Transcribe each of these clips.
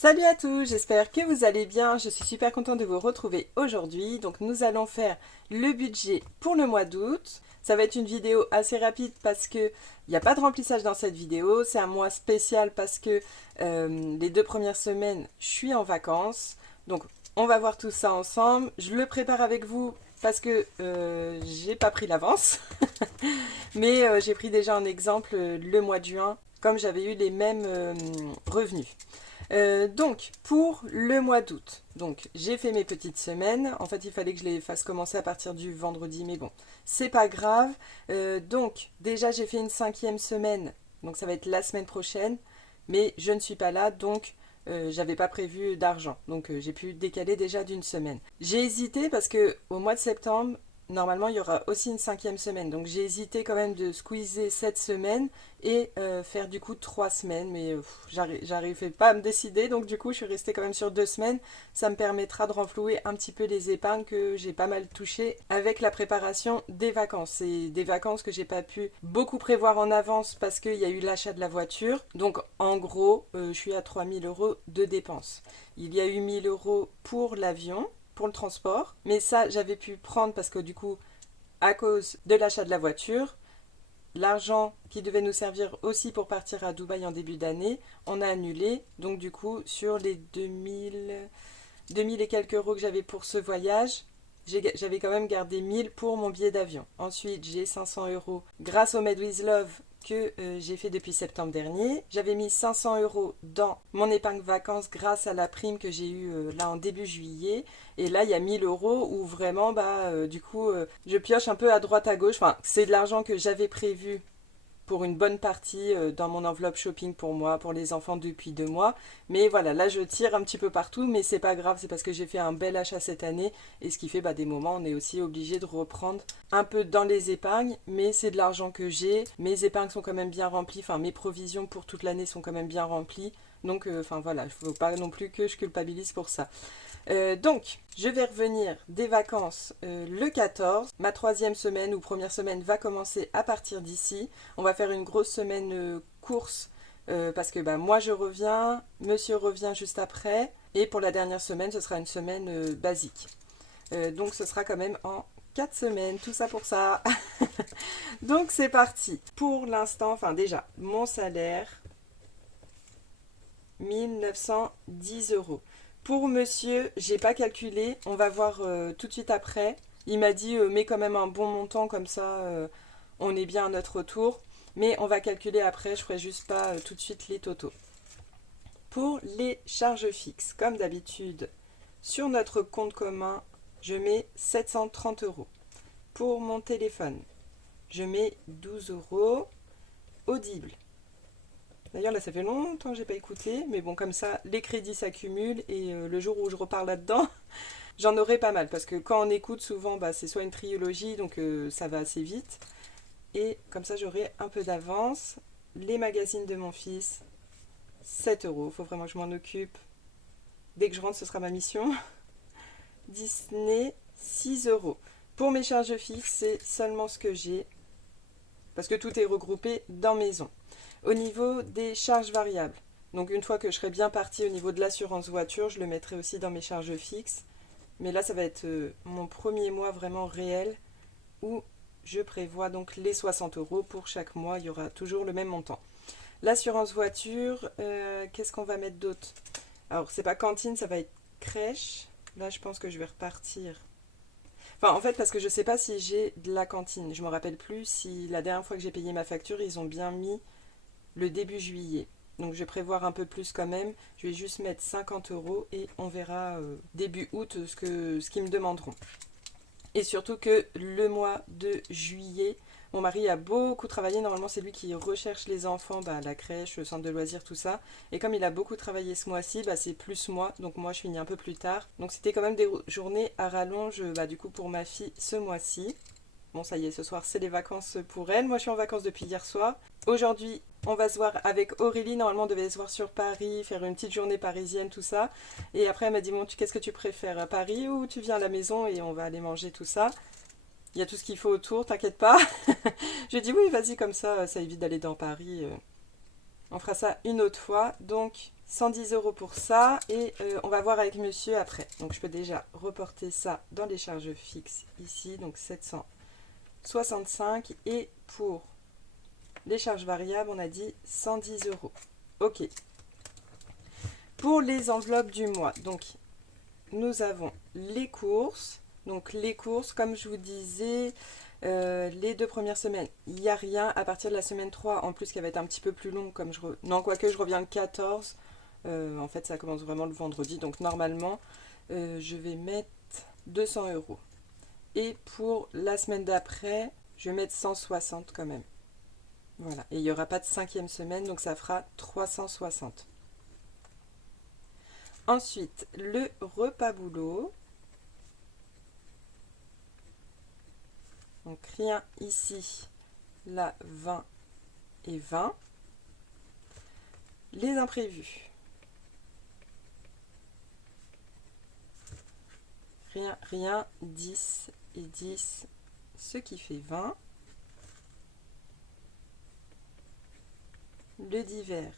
Salut à tous, j'espère que vous allez bien. Je suis super contente de vous retrouver aujourd'hui. Donc nous allons faire le budget pour le mois d'août. Ça va être une vidéo assez rapide parce que il n'y a pas de remplissage dans cette vidéo. C'est un mois spécial parce que les 2 premières semaines, je suis en vacances. Donc on va voir tout ça ensemble. Je le prépare avec vous parce que j'ai pas pris l'avance. Mais j'ai pris déjà en exemple le mois de juin, comme j'avais eu les mêmes revenus. Donc, pour le mois d'août, donc j'ai fait mes petites semaines. En fait, il fallait que je les fasse commencer à partir du vendredi, mais bon, c'est pas grave. Donc, déjà, j'ai fait une 5e semaine, donc ça va être la semaine prochaine, mais je ne suis pas là, donc j'avais pas prévu d'argent, donc j'ai pu décaler déjà d'une semaine. J'ai hésité parce que au mois de septembre, normalement, il y aura aussi une 5e semaine, donc j'ai hésité quand même de squeezer cette semaine et faire du coup 3 semaines, mais j'arrivais pas à me décider, donc du coup je suis restée quand même sur 2 semaines. Ça me permettra de renflouer un petit peu les épargnes que j'ai pas mal touchées avec la préparation des vacances. C'est des vacances que j'ai pas pu beaucoup prévoir en avance parce qu'il y a eu l'achat de la voiture. Donc en gros, je suis à 3 000 € de dépenses. Il y a eu 1 000 € pour l'avion, pour le transport, mais ça j'avais pu prendre parce que du coup, à cause de l'achat de la voiture, l'argent qui devait nous servir aussi pour partir à Dubaï en début d'année, on a annulé. Donc du coup, sur les 2000 et quelques euros que j'avais pour ce voyage, j'avais quand même gardé 1000 pour mon billet d'avion. Ensuite, j'ai 500 € grâce au Made with Love que j'ai fait depuis septembre dernier. J'avais mis 500 € dans mon épargne vacances grâce à la prime que j'ai eue là en début juillet. Et là, il y a 1000 € où vraiment, du coup, je pioche un peu à droite à gauche. Enfin, c'est de l'argent que j'avais prévu pour une bonne partie dans mon enveloppe shopping pour moi, pour les enfants depuis 2 mois. Mais voilà, là je tire un petit peu partout, mais c'est pas grave, c'est parce que j'ai fait un bel achat cette année et ce qui fait des moments on est aussi obligé de reprendre un peu dans les épargnes, mais c'est de l'argent que j'ai. Mes épargnes sont quand même bien remplies, enfin mes provisions pour toute l'année sont quand même bien remplies. Donc voilà, il ne faut pas non plus que je culpabilise pour ça. Donc, je vais revenir des vacances le 14. Ma 3e semaine ou première semaine va commencer à partir d'ici. On va faire une grosse semaine course parce que moi je reviens, monsieur revient juste après. Et pour la dernière semaine, ce sera une semaine basique. Donc ce sera quand même en 4 semaines, tout ça pour ça. Donc c'est parti. Pour l'instant, enfin déjà, mon salaire, 1 910 €. Pour monsieur, j'ai pas calculé, on va voir tout de suite après. Il m'a dit mets quand même un bon montant comme ça on est bien à notre retour. Mais on va calculer après, je ferai juste pas tout de suite les totaux. Pour les charges fixes, comme d'habitude, sur notre compte commun, je mets 730 €. Pour mon téléphone, je mets 12 € audible. D'ailleurs, là, ça fait longtemps que j'ai pas écouté, mais bon, comme ça, les crédits s'accumulent et le jour où je repars là-dedans, j'en aurai pas mal. Parce que quand on écoute, souvent, c'est soit une trilogie, donc ça va assez vite. Et comme ça, j'aurai un peu d'avance. Les magazines de mon fils, 7 €. Faut vraiment que je m'en occupe. Dès que je rentre, ce sera ma mission. Disney, 6 €. Pour mes charges fixes, c'est seulement ce que j'ai. Parce que tout est regroupé dans maison. Au niveau des charges variables, donc une fois que je serai bien partie au niveau de l'assurance voiture, je le mettrai aussi dans mes charges fixes. Mais là, ça va être mon premier mois vraiment réel où je prévois donc les 60 € pour chaque mois. Il y aura toujours le même montant. L'assurance voiture, qu'est-ce qu'on va mettre d'autre? Alors, c'est pas cantine, ça va être crèche. Là, je pense que je vais repartir. Enfin, en fait, parce que je sais pas si j'ai de la cantine. Je me rappelle plus si la dernière fois que j'ai payé ma facture, ils ont bien mis le début juillet. Donc je vais prévoir un peu plus quand même. Je vais juste mettre 50 € et on verra début août ce qu'ils me demanderont. Et surtout que le mois de juillet, mon mari a beaucoup travaillé. Normalement, c'est lui qui recherche les enfants, la crèche, le centre de loisirs, tout ça. Et comme il a beaucoup travaillé ce mois-ci, c'est plus moi. Donc moi, je finis un peu plus tard. Donc c'était quand même des journées à rallonge, du coup, pour ma fille ce mois-ci. Bon, ça y est, ce soir, c'est les vacances pour elle. Moi, je suis en vacances depuis hier soir. Aujourd'hui, on va se voir avec Aurélie. Normalement, on devait se voir sur Paris, faire une petite journée parisienne, tout ça. Et après, elle m'a dit, bon, qu'est-ce que tu préfères, à Paris ou tu viens à la maison et on va aller manger tout ça. Il y a tout ce qu'il faut autour, t'inquiète pas. J'ai dit, oui, vas-y, comme ça évite d'aller dans Paris. On fera ça une autre fois. Donc, 110 € pour ça et on va voir avec monsieur après. Donc je peux déjà reporter ça dans les charges fixes ici, donc 765 et pour les charges variables, on a dit 110 €. Ok. Pour les enveloppes du mois, donc nous avons les courses. Donc les courses, comme je vous disais, les 2 premières semaines, il n'y a rien. À partir de la semaine 3, en plus qui va être un petit peu plus longue, comme non, quoique je reviens le 14. En fait, ça commence vraiment le vendredi. Donc normalement, je vais mettre 200 €. Et pour la semaine d'après, je vais mettre 160 quand même. Voilà. Et il n'y aura pas de 5e semaine, donc ça fera 360. Ensuite, le repas boulot. Donc rien ici, là 20 et 20. Les imprévus. Rien, rien, 10 et 10, ce qui fait 20. Le divers,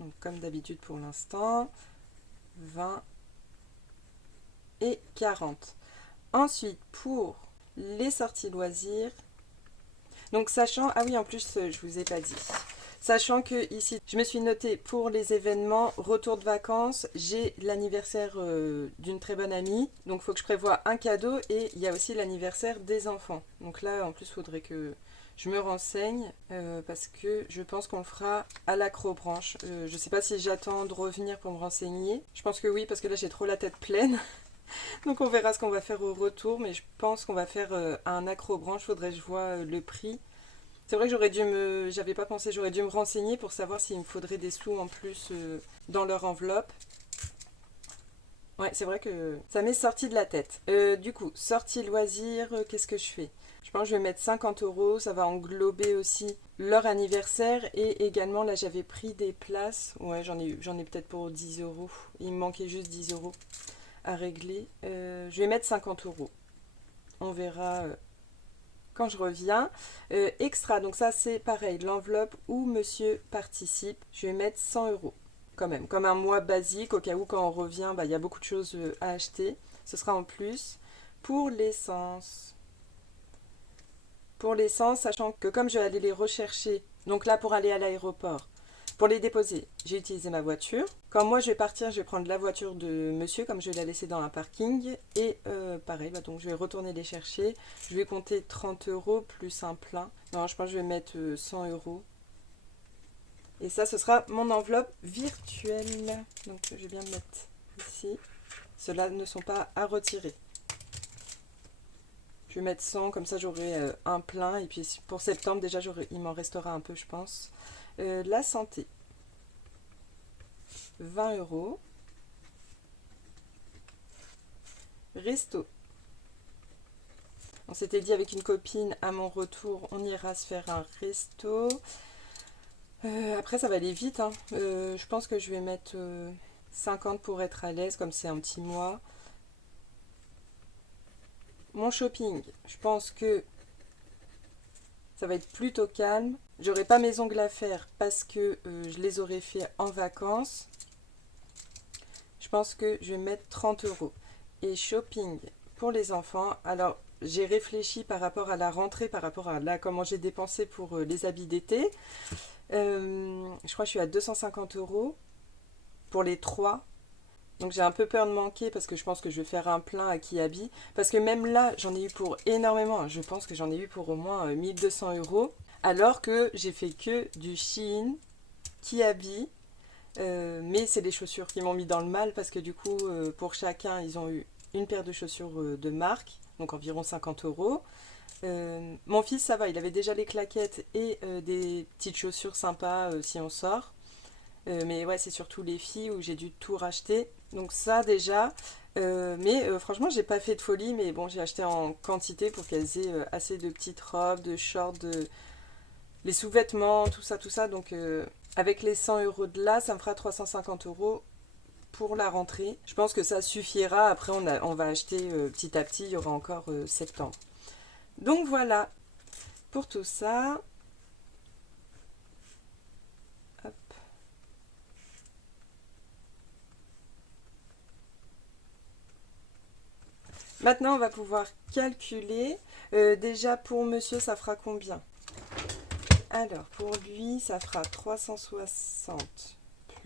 donc comme d'habitude pour l'instant, 20 et 40. Ensuite, pour les sorties loisirs, donc sachant, ah oui, en plus, je vous ai pas dit, sachant que ici, je me suis notée pour les événements, retour de vacances, j'ai l'anniversaire d'une très bonne amie, donc il faut que je prévoie un cadeau et il y a aussi l'anniversaire des enfants. Donc là, en plus, il faudrait que je me renseigne parce que je pense qu'on le fera à l'acrobranche. Je ne sais pas si j'attends de revenir pour me renseigner. Je pense que oui, parce que là, j'ai trop la tête pleine. Donc on verra ce qu'on va faire au retour, mais je pense qu'on va faire un acrobranche. Faudrait que je vois le prix. C'est vrai que j'avais pas pensé, j'aurais dû me renseigner pour savoir s'il me faudrait des sous en plus dans leur enveloppe. Ouais, c'est vrai que ça m'est sorti de la tête. Du coup, sortie loisir, qu'est-ce que je fais? Je pense que je vais mettre 50 €, ça va englober aussi leur anniversaire et également là j'avais pris des places, ouais j'en ai peut-être pour 10 €, il me manquait juste 10 € à régler. Je vais mettre 50 €, on verra quand je reviens. Extra, donc ça c'est pareil, l'enveloppe où monsieur participe, je vais mettre 100 € quand même, comme un mois basique, au cas où quand on revient, bah, y a beaucoup de choses à acheter, ce sera en plus. Pour l'essence, sachant que comme je vais aller les rechercher, donc là pour aller à l'aéroport, pour les déposer, j'ai utilisé ma voiture. Quand moi je vais partir, je vais prendre la voiture de monsieur, comme je vais la laisser dans un parking. Et pareil, bah, donc je vais retourner les chercher. Je vais compter 30 € plus un plein. Non, je pense que je vais mettre 100 €. Et ça, ce sera mon enveloppe virtuelle. Donc je vais bien me mettre ici. Ceux-là ne sont pas à retirer. Je vais mettre 100, comme ça j'aurai un plein. Et puis pour septembre, déjà, il m'en restera un peu, je pense. La santé, 20 €. Resto. On s'était dit avec une copine, à mon retour, on ira se faire un resto. Après, ça va aller vite, hein. Je pense que je vais mettre 50 pour être à l'aise, comme c'est un petit mois. Mon shopping, je pense que ça va être plutôt calme. J'aurai pas mes ongles à faire parce que je les aurais fait en vacances. Je pense que je vais mettre 30 €. Et shopping pour les enfants. Alors, j'ai réfléchi par rapport à la rentrée, par rapport à là comment j'ai dépensé pour les habits d'été. Je crois que je suis à 250 € pour les 3. Donc j'ai un peu peur de manquer parce que je pense que je vais faire un plein à Kiabi. Parce que même là, j'en ai eu pour énormément. Je pense que j'en ai eu pour au moins 1200 €. Alors que j'ai fait que du Shein, Kiabi. Mais c'est des chaussures qui m'ont mis dans le mal parce que du coup, pour chacun, ils ont eu une paire de chaussures de marque. Donc environ 50 €. Mon fils, ça va, il avait déjà les claquettes et des petites chaussures sympas si on sort. Mais ouais, c'est surtout les filles où j'ai dû tout racheter. Donc ça déjà. Mais franchement, j'ai pas fait de folie. Mais bon, j'ai acheté en quantité pour qu'elles aient assez de petites robes, de shorts, les sous-vêtements, tout ça, tout ça. Donc avec les 100 € de là, ça me fera 350 € pour la rentrée. Je pense que ça suffira. Après, on va acheter petit à petit. Il y aura encore septembre. Donc voilà pour tout ça. Hop. Maintenant, on va pouvoir calculer. Déjà, pour monsieur, ça fera combien? Alors, pour lui, ça fera 360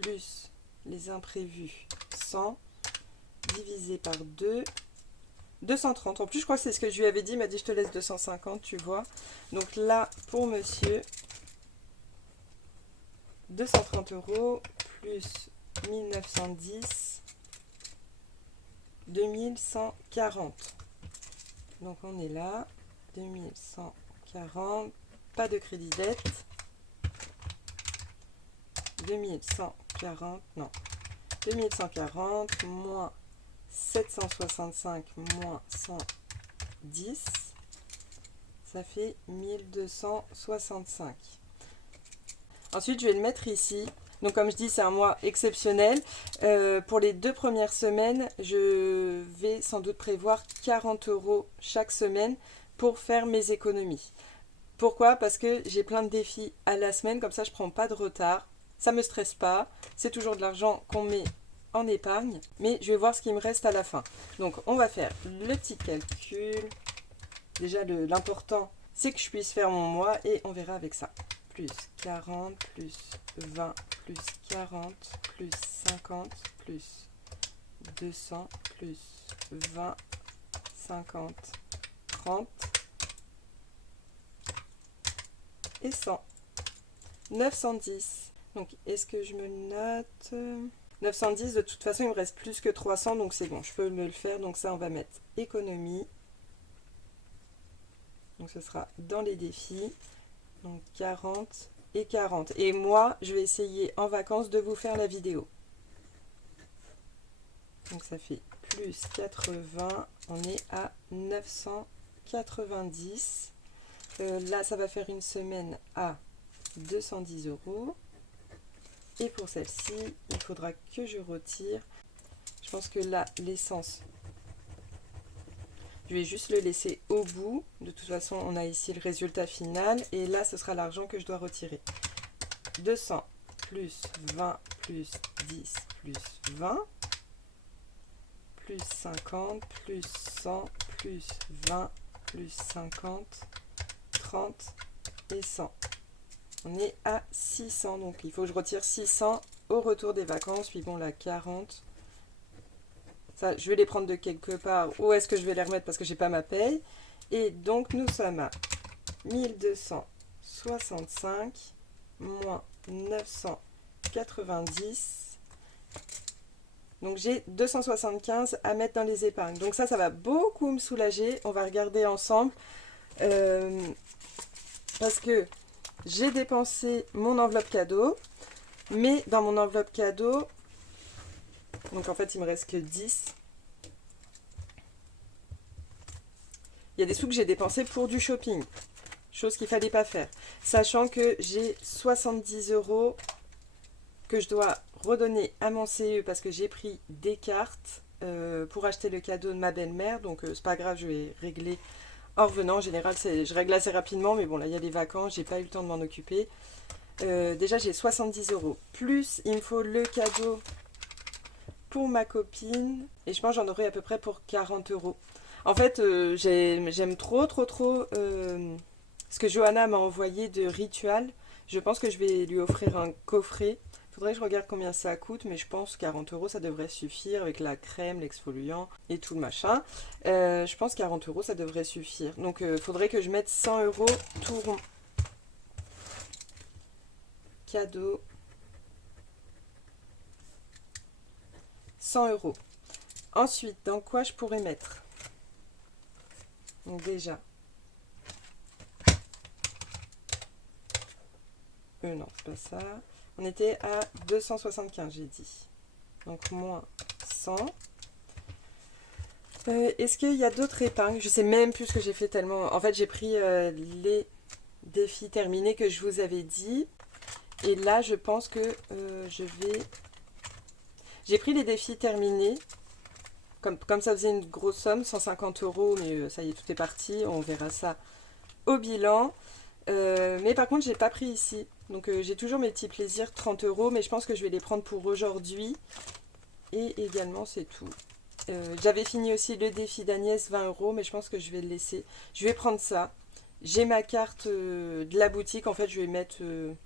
plus les imprévus 100 divisé par 2, 230. En plus, je crois que c'est ce que je lui avais dit. Il m'a dit, je te laisse 250, tu vois. Donc là, pour monsieur, 230 € plus 1910, 2140. Donc on est là, 2140, pas de crédit dette. 2140, non. 2140 moins 765 moins 110, ça fait 1265. Ensuite, je vais le mettre ici. Donc comme je dis, c'est un mois exceptionnel. Pour les 2 premières semaines, je vais sans doute prévoir 40 € chaque semaine pour faire mes économies. Pourquoi? Parce que j'ai plein de défis à la semaine, comme ça je ne prends pas de retard. Ça ne me stresse pas, c'est toujours de l'argent qu'on met en épargne, mais je vais voir ce qui me reste à la fin. Donc on va faire le petit calcul. Déjà l'important, c'est que je puisse faire mon mois et on verra avec ça. Plus 40, plus 20, plus 40, plus 50, plus 200, plus 20, 50, 30 et 100. 910. Donc, est-ce que je me note 910, de toute façon, il me reste plus que 300, donc c'est bon, je peux me le faire. Donc ça, on va mettre économie. Donc ce sera dans les défis. Donc 40 et 40. Et moi, je vais essayer en vacances de vous faire la vidéo. Donc ça fait plus 80, on est à 990. Là, ça va faire une semaine à 210 €. Et pour celle-ci, il faudra que je retire. Je pense que là, l'essence, je vais juste le laisser au bout. De toute façon, on a ici le résultat final. Et là, ce sera l'argent que je dois retirer. 200 plus 20 plus 10 plus 20 plus 50 plus 100 plus 20 plus 50, 30 et 100. On est à 600, donc il faut que je retire 600 au retour des vacances. Puis bon, là, 40. Ça, je vais les prendre de quelque part. Où est-ce que je vais les remettre parce que j'ai pas ma paye? Et donc, nous sommes à 1265 moins 990. Donc, j'ai 275 à mettre dans les épargnes. Donc ça va beaucoup me soulager. On va regarder ensemble. Parce que j'ai dépensé mon enveloppe cadeau. Mais dans mon enveloppe cadeau, donc en fait il me reste que 10. Il y a des sous que j'ai dépensés pour du shopping. Chose qu'il ne fallait pas faire. Sachant que j'ai 70 € que je dois redonner à mon CE parce que j'ai pris des cartes pour acheter le cadeau de ma belle-mère. Donc c'est pas grave, je vais régler en revenant. En général, je règle assez rapidement. Mais bon, là il y a les vacances, j'ai pas eu le temps de m'en occuper. Déjà j'ai 70 €. Plus il me faut le cadeau pour ma copine. Et je pense que j'en aurai à peu près pour 40 €. En fait, j'aime trop ce que Johanna m'a envoyé de Ritual. Je pense que je vais lui offrir un coffret. Il faudrait que je regarde combien ça coûte, mais je pense 40 € ça devrait suffire avec la crème, l'exfoliant et tout le machin. Je pense 40 € ça devrait suffire. Donc il faudrait que je mette 100 € tout rond. Cadeau. 100 €. Ensuite, dans quoi je pourrais mettre? Donc déjà, non, c'est pas ça. On était à 275, j'ai dit. Donc moins 100. Est-ce qu'il y a d'autres épargnes? Je sais même plus ce que j'ai fait tellement. En fait, j'ai pris les défis terminés que je vous avais dit. Et là, je pense que je vais... J'ai pris les défis terminés. Comme ça faisait une grosse somme, 150 €, mais ça y est, tout est parti. On verra ça au bilan. Mais par contre, j'ai pas pris ici. Donc j'ai toujours mes petits plaisirs, 30 €, mais je pense que je vais les prendre pour aujourd'hui. Et également, c'est tout. J'avais fini aussi le défi d'Agnès, 20 €, mais je pense que je vais le laisser. Je vais prendre ça. J'ai ma carte de la boutique. En fait, je vais mettre une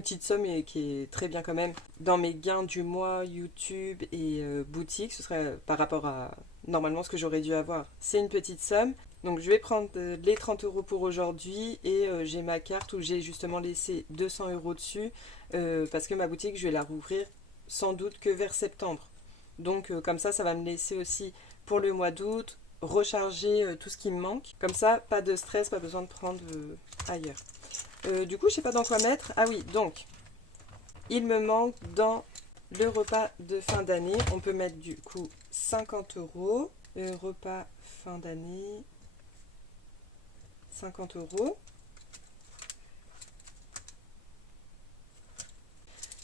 petite somme et qui est très bien quand même. Dans mes gains du mois, YouTube et boutique, ce serait par rapport à normalement ce que j'aurais dû avoir. C'est une petite somme. Donc je vais prendre les 30 € pour aujourd'hui et j'ai ma carte où j'ai justement laissé 200 € dessus parce que ma boutique, je vais la rouvrir sans doute que vers septembre. Donc comme ça va me laisser aussi pour le mois d'août recharger tout ce qui me manque. Comme ça, pas de stress, pas besoin de prendre ailleurs. Du coup, je sais pas dans quoi mettre. Ah oui, donc, il me manque dans le repas de fin d'année. On peut mettre du coup 50 €. Repas fin d'année, 50 €.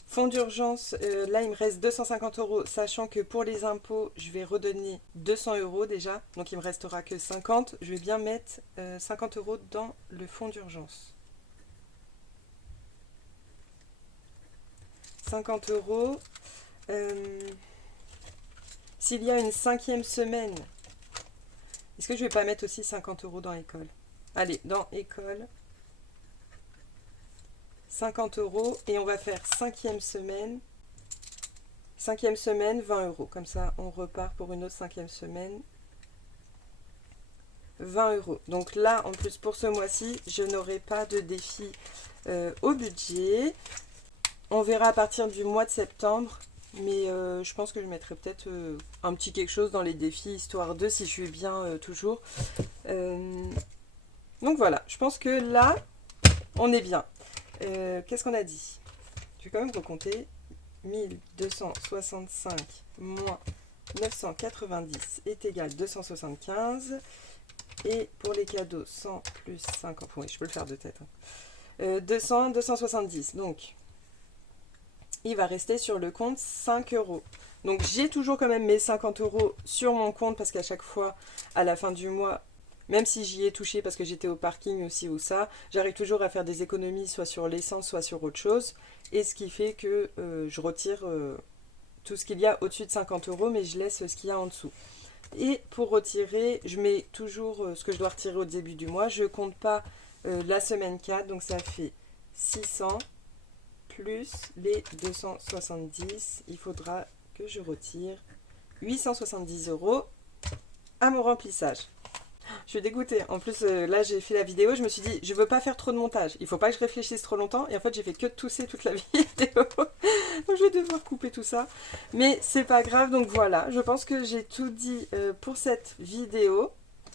Fonds d'urgence, là il me reste 250 €, sachant que pour les impôts, je vais redonner 200 € déjà, donc il me restera que 50. Je vais bien mettre 50 € dans le fonds d'urgence. 50 €. S'il y a une 5e semaine, est-ce que je vais pas mettre aussi 50 € dans école? Allez, dans école, 50 € et on va faire 5e semaine. 5e semaine, 20 €. Comme ça, on repart pour une autre 5e semaine. 20 €. Donc là, en plus, pour ce mois-ci, je n'aurai pas de défi au budget. On verra à partir du mois de septembre. Mais je pense que je mettrai peut-être un petit quelque chose dans les défis, histoire de, si je suis bien toujours. Donc voilà, je pense que là, on est bien. Qu'est-ce qu'on a dit? Je vais quand même recompter. 1265 moins 990 est égal 275. Et pour les cadeaux, 100 plus 50. Oui, je peux le faire de tête. 200, 270. Donc, il va rester sur le compte 5 €. Donc, j'ai toujours quand même mes 50 € sur mon compte parce qu'à chaque fois, à la fin du mois, même si j'y ai touché parce que j'étais au parking aussi ou ça, j'arrive toujours à faire des économies soit sur l'essence, soit sur autre chose. Et ce qui fait que je retire tout ce qu'il y a au-dessus de 50 €, mais je laisse ce qu'il y a en dessous. Et pour retirer, je mets toujours ce que je dois retirer au début du mois. Je ne compte pas la semaine 4, donc ça fait 600 plus les 270. Il faudra que je retire 870 € à mon remplissage. Je suis dégoûtée. En plus, là, j'ai fait la vidéo. Je me suis dit, je veux pas faire trop de montage. Il faut pas que je réfléchisse trop longtemps. Et en fait, j'ai fait que de tousser toute la vidéo. Donc, je vais devoir couper tout ça. Mais c'est pas grave. Donc, voilà. Je pense que j'ai tout dit pour cette vidéo.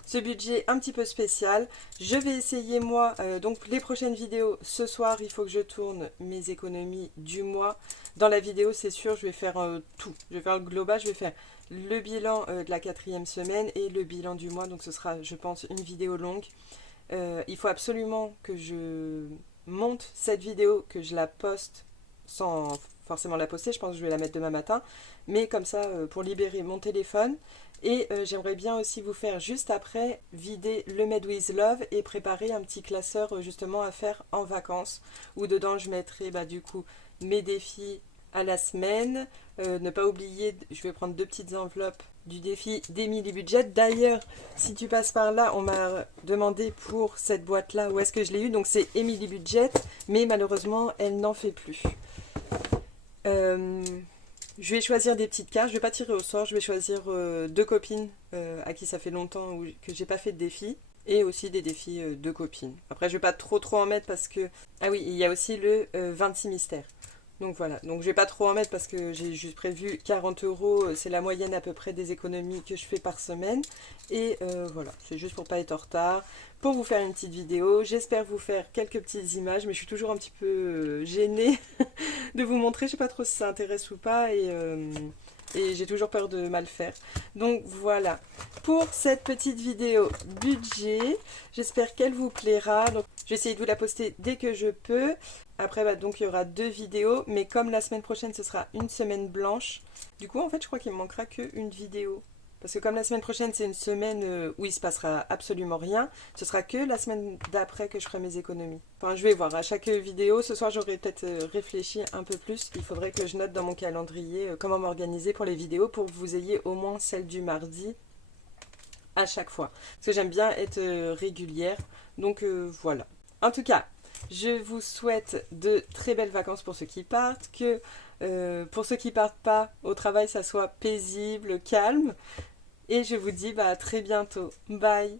Ce budget un petit peu spécial. Je vais essayer, moi, donc les prochaines vidéos. Ce soir, il faut que je tourne mes économies du mois. Dans la vidéo, c'est sûr, je vais faire tout. Je vais faire le global. Je vais faire le bilan de la 4e semaine et le bilan du mois. Donc ce sera, je pense, une vidéo longue. Il faut absolument que je monte cette vidéo, que je la poste sans forcément la poster. Je pense que je vais la mettre demain matin. Mais comme ça, pour libérer mon téléphone. Et j'aimerais bien aussi vous faire juste après vider le Made with Love et préparer un petit classeur justement à faire en vacances. Où dedans, je mettrai du coup mes défis à la semaine. Ne pas oublier, je vais prendre 2 petites enveloppes du défi d'Emily Budget. D'ailleurs, si tu passes par là, on m'a demandé pour cette boîte-là où est-ce que je l'ai eu. Donc c'est Emily Budget, mais malheureusement, elle n'en fait plus. Je vais choisir des petites cartes. Je vais pas tirer au sort. Je vais choisir 2 copines à qui ça fait longtemps que j'ai pas fait de défi. Et aussi des défis de copines. Après, je vais pas trop en mettre parce que... Ah oui, il y a aussi le 26 mystères. Donc voilà, donc je vais pas trop en mettre parce que j'ai juste prévu 40 €, c'est la moyenne à peu près des économies que je fais par semaine. Et voilà, c'est juste pour pas être en retard, pour vous faire une petite vidéo. J'espère vous faire quelques petites images, mais je suis toujours un petit peu gênée de vous montrer. Je sais pas trop si ça intéresse ou pas et j'ai toujours peur de mal faire. Donc voilà, pour cette petite vidéo budget, j'espère qu'elle vous plaira. Donc je vais essayer de vous la poster dès que je peux. Après, donc il y aura 2 vidéos, mais comme la semaine prochaine, ce sera une semaine blanche. Du coup, en fait, je crois qu'il me manquera qu'une vidéo Parce que comme la semaine prochaine, c'est une semaine où il se passera absolument rien, ce sera que la semaine d'après que je ferai mes économies. Enfin, je vais voir. À chaque vidéo, ce soir, j'aurai peut-être réfléchi un peu plus. Il faudrait que je note dans mon calendrier comment m'organiser pour les vidéos pour que vous ayez au moins celle du mardi à chaque fois. Parce que j'aime bien être régulière. Donc voilà. En tout cas, je vous souhaite de très belles vacances pour ceux qui partent, que pour ceux qui partent pas au travail, ça soit paisible, calme. Et je vous dis à très bientôt. Bye!